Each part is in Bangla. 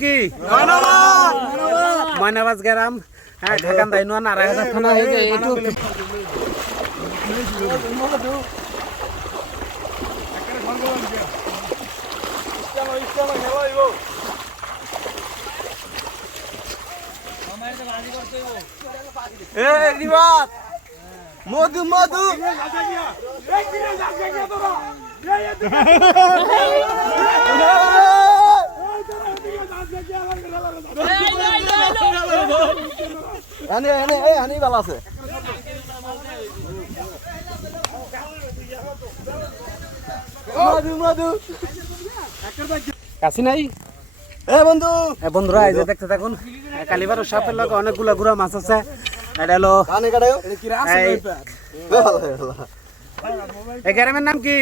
কি ময়নাবাজ গ্রাম হ্যাঁ ঢাকান নারায়ণ থানা এইটু মধু মধু আনে আনি ভালো আছে কাছি নাই? এ বন্ধু। এ বন্ধুরা এই যে দেখতে থাকুন এ সাপের লগে অনেকগুলা গুড়া মাছ আছে। এটা হলো এই এই গ্রামের নাম কি?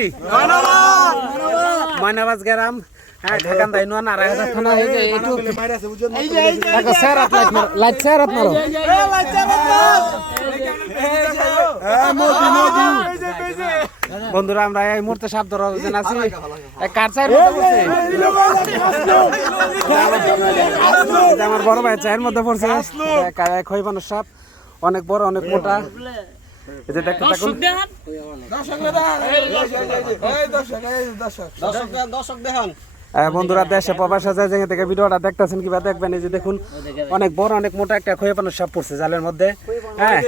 ময়নাবাজ গ্রাম। হ্যাঁ বন্ধুরা আমরা এই মুহূর্তে সাপ ধরা আছি কার চায়ের মধ্যে আমার বড় ভাই চায়ের মধ্যে পড়ছে খই মানুষ সাপ অনেক বড় অনেক মোটা যে দেখতে থাকুন দর্শক দেখান বন্ধুরা দেশে প্রবাসে যায় যেখান থেকে ভিডিওটা দেখতেছেন কিবা দেখবেন এই যে দেখুন অনেক বড় অনেক মোটা একটা খয়ে পানোর সাপ পড়ছে জালের মধ্যে হ্যাঁ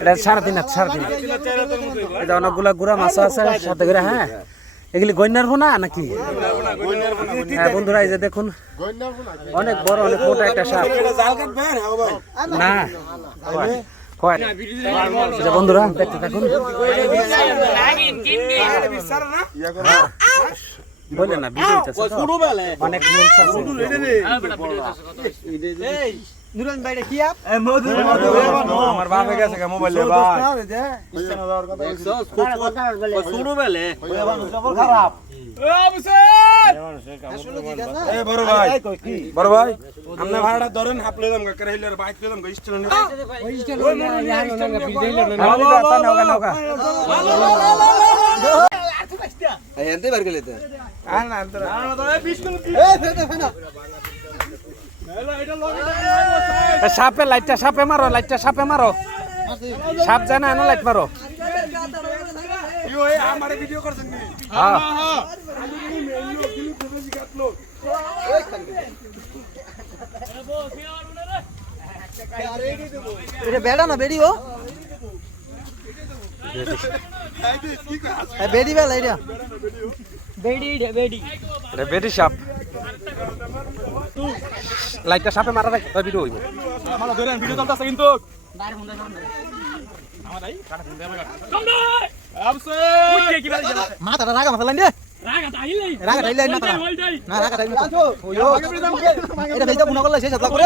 এটা সাড়ে তিন তিন এটা অনেকগুলা গুড়া মাছ আছে সাথে করে হ্যাঁ এগুলি গন্যার ভোনা নাকি হ্যাঁ বন্ধুরা এই যে দেখুন অনেক বড় অনেক মোটা একটা সাপ না বন্ধুরা দেখতে থাকুন বলে না ভিডিও তো। শুরু বেলে অনেক রুলস আছে নুরন বাইরে কি আপ আমার বাপে গেছে কে মোবাইল লে ভাই শুরু বেলে খারাপ এ বড় ভাই বড় ভাই আমনে ভাড়াটা ধরেন হাপলে দাম কা করে বাইক দাম কা স্টেশন নি নৌকা, তা নৌকা, নৌকা। এনতে বার গেলে তো। এ, সাপে লাইটটা সাপে মারো লাইটটা সাপে মারো। সাপ যায় না লাইট মারো। ইও এ আমারে ভিডিও করছেন নি হ্যাঁ। এটা বেড়া না বেড়ি ও। বেড়ি বেলা এটা এটা বেটি সাপ। লাইটটা সাপে মারা রাখ তার ভিডিও হইব। আমার ধরেন ভিডিও চলতেছে কিন্তু। মাথাটা রাগা মাথা লাইন দে। রাগা টাইলাই মাথা না রাগা টাইলাই মাথা এটা ভেজা বুনা করলে শেষ করে।